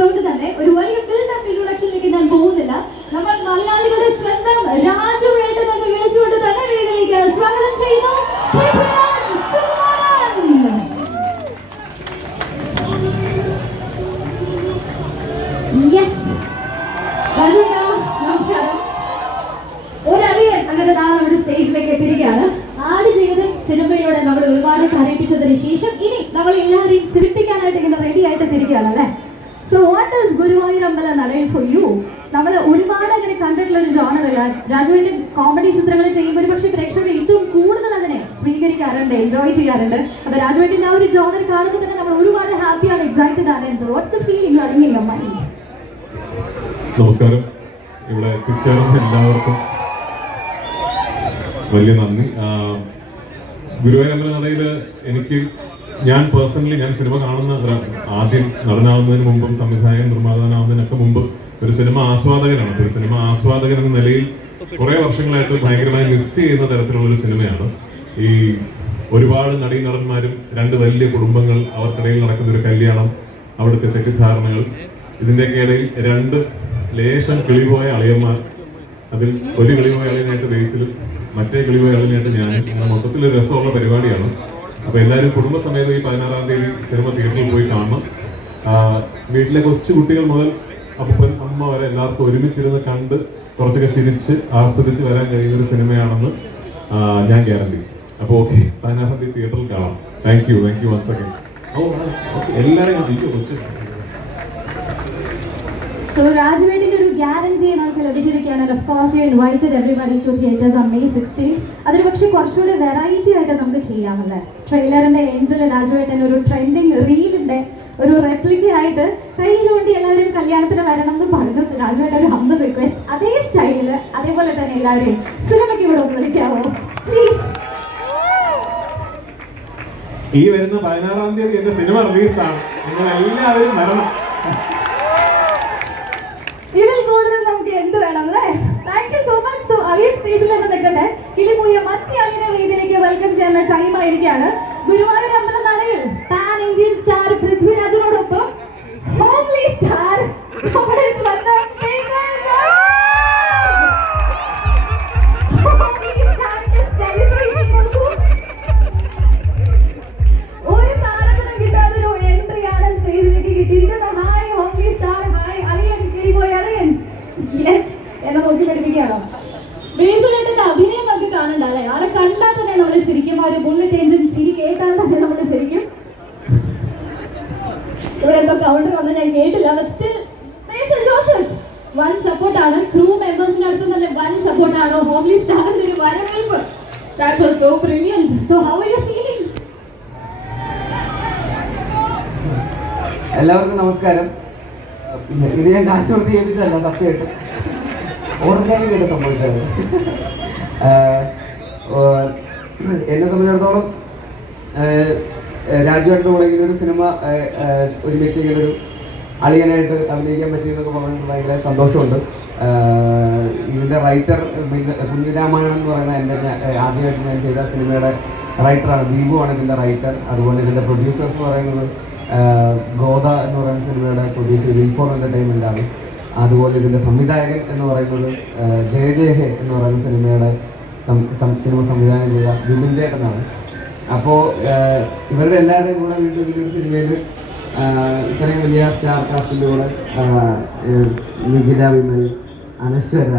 എന്നതുകൊണ്ട് തന്നെ ഒരു വലിയ ബിൽഡപ്പ് ഇൻട്രൊഡക്ഷനിലേക്ക് ഞാൻ പോകുന്നില്ല. നമ്മൾ മലയാളികളുടെ സ്വന്തം രാജുവേട്ടൻ എന്ന് വിളിച്ചുകൊണ്ട് തന്നെ വേദിയിലേക്ക് സ്വാഗതം ചെയ്യുന്നു. നമസ്കാരം. ഒരളിയൻ അങ്ങനെ നമ്മുടെ സ്റ്റേജിലേക്ക് എത്തിയിരിക്കുകയാണ്. ആടുജീവിതം സിനിമയിലൂടെ നമ്മൾ ഒരുപാട് കരയിപ്പിച്ചതിന് ശേഷം ഇനി നമ്മൾ എല്ലാവരെയും ചിരിപ്പിക്കാനായിട്ട് ഇങ്ങനെ റെഡി ആയിട്ട് എത്തിയിരിക്കുകയാണ് അല്ലേ. സോ വാട്ട് ഈസ് ഗുരുവായൂർ അമ്പലം നടയിൽ ഫോർ യു? നമ്മൾ ഒരുപാട് അങ്ങനെ കണ്ടിട്ടുള്ള ഒരു ജോണറല്ല. രാജുവേട്ടൻ കോമഡി ചിത്രങ്ങൾ ചെയ്യുമ്പോൾ പക്ഷേ പ്രേക്ഷകർ ഏറ്റവും കൂടുതൽ അതിനെ സ്വീകരിക്കാറുണ്ട്, എൻജോയ് ചെയ്യാറുണ്ട്. അപ്പൊ രാജുവേട്ടൻ്റെ ആ ഒരു ജോണർ കാണുമ്പോൾ തന്നെ നമ്മൾ ഒരുപാട് ഹാപ്പിയാണ്, എക്സൈറ്റഡ് ആണ്. What's the feeling running in your mind? നമസ്കാരം. ഇവിടെ എത്തിച്ചേർന്ന എല്ലാവർക്കും വലിയ നന്ദി. ഗുരുവായൂർ അമ്പലം നടയിൽ ഞാൻ പേഴ്സണലി സിനിമ കാണുന്ന ആദ്യം നടനാവുന്നതിന് മുമ്പും സംവിധായകൻ നിർമ്മാതാവാകുന്നതിനൊക്കെ മുമ്പ് ഒരു സിനിമ ആസ്വാദകനാണ്. ഒരു സിനിമ ആസ്വാദകൻ എന്ന നിലയിൽ കുറേ വർഷങ്ങളായിട്ട് ഭയങ്കരമായി മിസ് ചെയ്യുന്ന തരത്തിലുള്ള ഒരു സിനിമയാണ്. ഈ ഒരുപാട് നടീനടന്മാരും രണ്ട് വലിയ കുടുംബങ്ങൾ, അവർക്കിടയിൽ നടക്കുന്ന ഒരു കല്യാണം, അവിടുത്തെ തെറ്റിദ്ധാരണകൾ, ഇതിൻ്റെയൊക്കെ ഇടയിൽ രണ്ട് ലേശം കിളിപോയ അളിയന്മാർ, അതിൽ ഒരു കിളിപോയ അളിയനായിട്ട് ബേസിലും മറ്റേ കിളിപോയ അളിയനായിട്ട് ഞാൻ, അങ്ങനെ മൊത്തത്തിലൊരു രസമുള്ള പരിപാടിയാണ്. അപ്പോൾ എല്ലാവരും കുടുംബസമേതം ഈ 16-ാം തീയതി സിനിമ തിയേറ്ററിൽ പോയി കാണണം. വീട്ടിലെ കൊച്ചു കുട്ടികൾ മുതൽ അപ്പൻ അമ്മ വരെ എല്ലാവർക്കും ഒരുമിച്ചിരുന്ന് കണ്ട് കുറച്ചൊക്കെ ചിരിച്ച് ആസ്വദിച്ച് വരാൻ കഴിയുന്ന ഒരു സിനിമയാണെന്ന് ഞാൻ ഗ്യാരണ്ടി. അപ്പോൾ ഓക്കെ, 16-ാം തീയതി തിയേറ്ററിൽ കാണാം. Thank you once again. എല്ലാവരെയും കൊച്ചു. So രാജുവേട്ടൻ്റെ ഒരു ഗ്യാരണ്ടി നമുക്ക് ലഭിച്ചിരിക്കുകയാണ്. Of course you invited everybody to theatres on May 16. അതൊരു പക്ഷേ കുറച്ചുകൂടി വെറൈറ്റി ആയിട്ട് നമുക്ക് ചെയ്യാമല്ലേ. ട്രെയിലറിന്റെ എൻഡിൽ രാജുവേട്ടൻ ഒരു ട്രെൻഡിങ് റീലിന്റെ ഒരു റെപ്ലിക്ക ആയിട്ട് കൈ ചൂണ്ടി എല്ലാവരും കല്യാണത്തിന് വരണം എന്ന് പറഞ്ഞു. രാജുവേട്ടൻ ഒരു ഹംബിൾ റിക്വസ്റ്റ്, അതേ സ്റ്റൈലില് അതേപോലെ തന്നെ എല്ലാവരും സിനിമയ്ക്ക് ഇവിടെ ഒന്ന് വിളിക്കാമോ പ്ലീസ്? ഈ വരുന്ന 16-ാം തീയതി എന്റെ സിനിമ റിലീസാണ്. നിങ്ങൾ എല്ലാവരും വരണം. ഇതിൽ കൂടുതൽ നമുക്ക് എന്ത് വേണം അല്ലേ? Thank you so much. So അളിയൻ സ്റ്റേജിൽ തന്നെ നിൽക്കട്ടെ. കിളിപോയ മറ്റേ അളിയനെ വേദിയിലേക്ക് വെൽക്കം ചെയ്യാനുള്ള ടൈം ആയിരിക്കുകയാണ്. ഗുരുവായൂർ അമ്പലം നടയിൽ പാൻ ഇന്ത്യൻ സ്റ്റാർ പൃഥ്വിരാജിനോടൊപ്പം ഹോംലി സ്റ്റാർ നമ്മുടെ സ്വന്തം സെലിബ്രേഷൻ കൊടുക്കും. ഒരു താരത്തിനും കിട്ടാത്ത ഒരു എൻട്രിയാണ് സ്റ്റേജിലേക്ക് കിട്ടിയിരിക്കുന്നത്. ഹായ് ഹോംലി സ്റ്റാർ, ഹായ് അളിയൻ, കിളിപോയ അളിയൻ. യെസ്, എന്നെ നോക്കി പഠിപ്പിക്കുകയാണോ? ബേസിലായിട്ട് അഭിനയം നമുക്ക് കാണണ്ട അല്ലേ? ആളെ കണ്ടാൽ തന്നെ നമ്മൾ ശരിക്കും ആ ഒരു ബുള്ളറ്റ് എഞ്ചിൻ ചിരി കേട്ടാൽ തന്നെ നമ്മൾ ശരിക്കും ഇവിടെ എന്തോ കൗണ്ടർ വന്ന് ഞാൻ കേട്ടില്ല. But still Basil Joseph one സപ്പോർട്ടാണ്. ക്രൂ മെമ്പേഴ്സിന്റെ അടുത്ത് തന്നെ വൺ സപ്പോർട്ടാണ്. ഹോംലി സ്റ്റാറിന്റെ ഒരു വരവേൽപ്പ്. That was so brilliant. So how are you feeling? എല്ലാവർക്കും നമസ്കാരം. ഇത് ഞാൻ കാശ് കൊടുത്ത് ചെയ്തിട്ടല്ല, സത്യമായിട്ട് ഓർഗാനിക്കായിട്ട് സംഭവിച്ചത്. എന്നെ സംബന്ധിച്ചിടത്തോളം രാജുവേട്ടൻ്റെ കൂടെ ഇങ്ങനെ ഒരു സിനിമ ഒരുമിച്ച് ഇങ്ങനൊരു അളിയനായിട്ട് അഭിനയിക്കാൻ പറ്റിയെന്നൊക്കെ പറഞ്ഞിട്ട് ഭയങ്കര സന്തോഷമുണ്ട്. ഇതിൻ്റെ റൈറ്റർ കുഞ്ഞിരാമായണം എന്ന് പറയുന്ന എൻ്റെ ആദ്യമായിട്ട് ഞാൻ ചെയ്ത സിനിമയുടെ റൈറ്ററാണ്. ദീപുവാണ് ഇതിൻ്റെ റൈറ്റർ. അതുപോലെ ഇതിൻ്റെ പ്രൊഡ്യൂസേഴ്സ് എന്ന് പറയുന്നത് ഗോദ എന്ന് പറയുന്ന സിനിമയുടെ പ്രൊഡ്യൂസർ ഇൻഫോർ എൻ്റർടൈൻമെൻ്റ് ആണ്. അതുപോലെ ഇതിൻ്റെ സംവിധായകൻ എന്ന് പറയുന്നത് ജയ ഹേ എന്ന് പറയുന്ന സിനിമയുടെ സിനിമ സംവിധാനം ചെയ്ത വിപിൻ ചേട്ടനാണ്. അപ്പോൾ ഇവരുടെ എല്ലാവരുടെയും കൂടെ വീണ്ടും ഒരു സിനിമയിൽ ഇത്രയും വലിയ സ്റ്റാർ കാസ്റ്റിൻ്റെ കൂടെ നിഖില വിമൽ, അനശ്വര,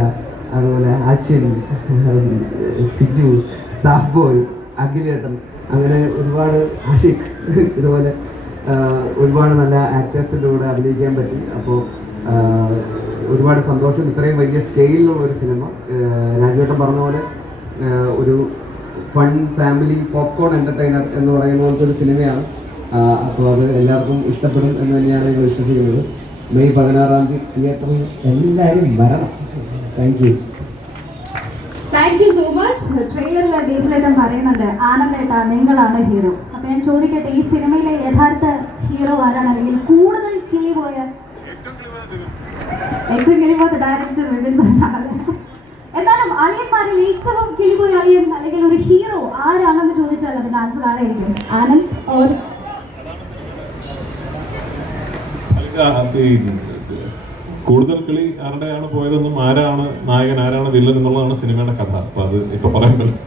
അതുപോലെ അശ്വിൻ, സിജു, സാഫ് ബോയ്, അഖിലേട്ടൻ, അങ്ങനെ ഒരുപാട് ആഷിഖ്, ഇതുപോലെ ഒരുപാട് നല്ല ആക്ടേഴ്സിൻ്റെ കൂടെ അഭിനയിക്കാൻ പറ്റി. അപ്പോൾ ഒരുപാട് സന്തോഷം. ഇത്രയും വലിയ സ്കെയിലുള്ള ഒരു സിനിമ, രാജുവേട്ടൻ പറഞ്ഞ പോലെ ഒരു ഫൺ ഫാമിലി പോപ്കോൺ എൻ്റർടൈനർ എന്ന് പറയുന്ന പോലത്തെ ഒരു സിനിമയാണ്. അപ്പോൾ അത് എല്ലാവർക്കും ഇഷ്ടപ്പെടും എന്ന് തന്നെയാണ് ഞാൻ വിശ്വസിക്കുന്നത്. May 16-ാം തീയതി തിയേറ്ററിൽ എല്ലാവരും വരണം. Thank you. Thank you so much. ട്രെയിലറിലെ ബേസിലേട്ടൻ പറയുന്നുണ്ട് ആനന്ദേട്ടാ നിങ്ങളാണ് ഹീറോ. അപ്പൊ ഞാൻ ചോദിക്കട്ടെ, ഈ സിനിമയിലെ യഥാർത്ഥ ഹീറോ ആരാണ്? അല്ലെങ്കിൽ കൂടുതൽ കിളിപോയ ഏറ്റവും കിളിപോയ ഡയറക്ടർ വിപിൻ സാറാണല്ലേ? എന്നാലും അളിയന്മാരിൽ ഏറ്റവും കിളിപോയ അളിയൻ അല്ലെങ്കിൽ ഒരു ഹീറോ ആരാണെന്ന് ചോദിച്ചാൽ അതിന്റെ ആൻസർ ആരായിരിക്കും? ആനന്ദ് ഓർ ഈ കൂടുതൽ കളി ആരുടെയാണ് പോയതെന്നും ആരാണ് നായകൻ ആരാണ് വില്ലൻ എന്നുള്ളതാണ് സിനിമയുടെ കഥ. അപ്പൊ അത് ഇപ്പൊ പറയാൻ പറ്റും.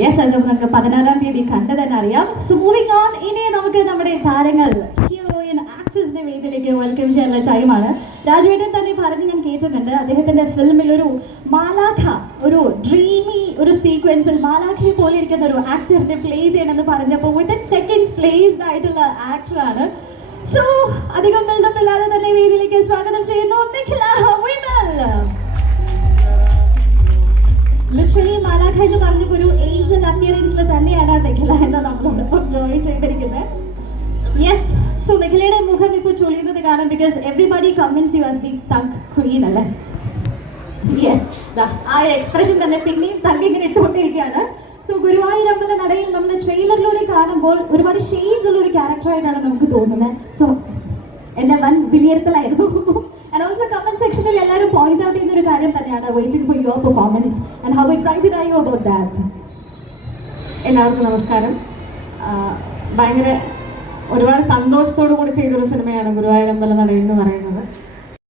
യെസ്, അത് നമുക്ക് 16-ാം തീയതി കണ്ടു തന്നെ അറിയാം. സോ മൂവിംഗ് ഓൺ, ഇനി നമുക്ക് നമ്മുടെ താരങ്ങൾ ഹീറോയിൻ ആക്ട്രസിന്റെ വേദിയിലേക്ക് വെൽക്കം ചെയ്യാനുള്ള ടൈമാണ്. രാജുവേട്ടൻ തന്നെ പറഞ്ഞ് ഞാൻ കേട്ടിട്ടുണ്ട്, അദ്ദേഹത്തിന്റെ ഫിലിമിൽ ഒരു മാലാഖ, ഒരു ഡ്രീമി ഒരു സീക്വൻസിൽ മാലാഖയെ പോലെ ഇരിക്കുന്ന ഒരു ആക്ടറിനെ പ്ലേസ് ചെയ്യണമെന്ന് പറഞ്ഞപ്പോൾ വിത്തിൻ സെക്കൻഡ്സ് പ്ലേസ്ഡ് ആയിട്ടുള്ള ആക്ടറാണ്. സോ അധികം ബിൽഡപ്പില്ലാതെ തന്നെ വേദിയിലേക്ക് സ്വാഗതം ചെയ്യുന്നു നിഖില വിമൽ. ലിറ്ററലി മാലാഖ എന്ന് പറഞ്ഞപ്പോൾ ഒരു ഏഞ്ചൽ അപ്പിയറൻസിൽ തന്നെയാണ് നിഖില എന്ന നമ്മളോടൊപ്പം ജോയിൻ ചെയ്തിരിക്കുന്നത്. യെസ്, സോ നിഖിലയുടെ മുഖം ഇപ്പോൾ ചൊളിയുന്നത് കാണാം, because everybody comments you as the thug queen അല്ലേ. യെസ്, ആ ഒരു എക്സ്പ്രഷൻ തന്നെ പിന്നെയും തഗ് ഇങ്ങനെ ഇട്ടുകൊണ്ടിരിക്കുകയാണ്. സോ ഗുരുവായൂരമ്പല നടയിൽ നമ്മൾ ട്രെയിലറിലൂടെ കാണുമ്പോൾ ഒരുപാട് ഷെയ്ഡ്സ് ഉള്ള ഒരു ക്യാരക്ടറായിട്ടാണ് നമുക്ക് തോന്നുന്നത്. സോ എന്നെ വൻ വിലയിരുത്തലായിരുന്നു. ആൻഡ് ഓൾസോ കമന്റ് സെക്ഷനിൽ എല്ലാവരും പോയിന്റ് ഔട്ട് ചെയ്യുന്ന ഒരു കാര്യം തന്നെയാണ് waiting for your performance and how excited are you about that. എല്ലാവർക്കും നമസ്കാരം. ഭയങ്കര ഒരുപാട് സന്തോഷത്തോടു കൂടി ചെയ്തൊരു സിനിമയാണ് ഗുരുവായൂരമ്പല നടയിൽ എന്ന് പറയുന്നത്.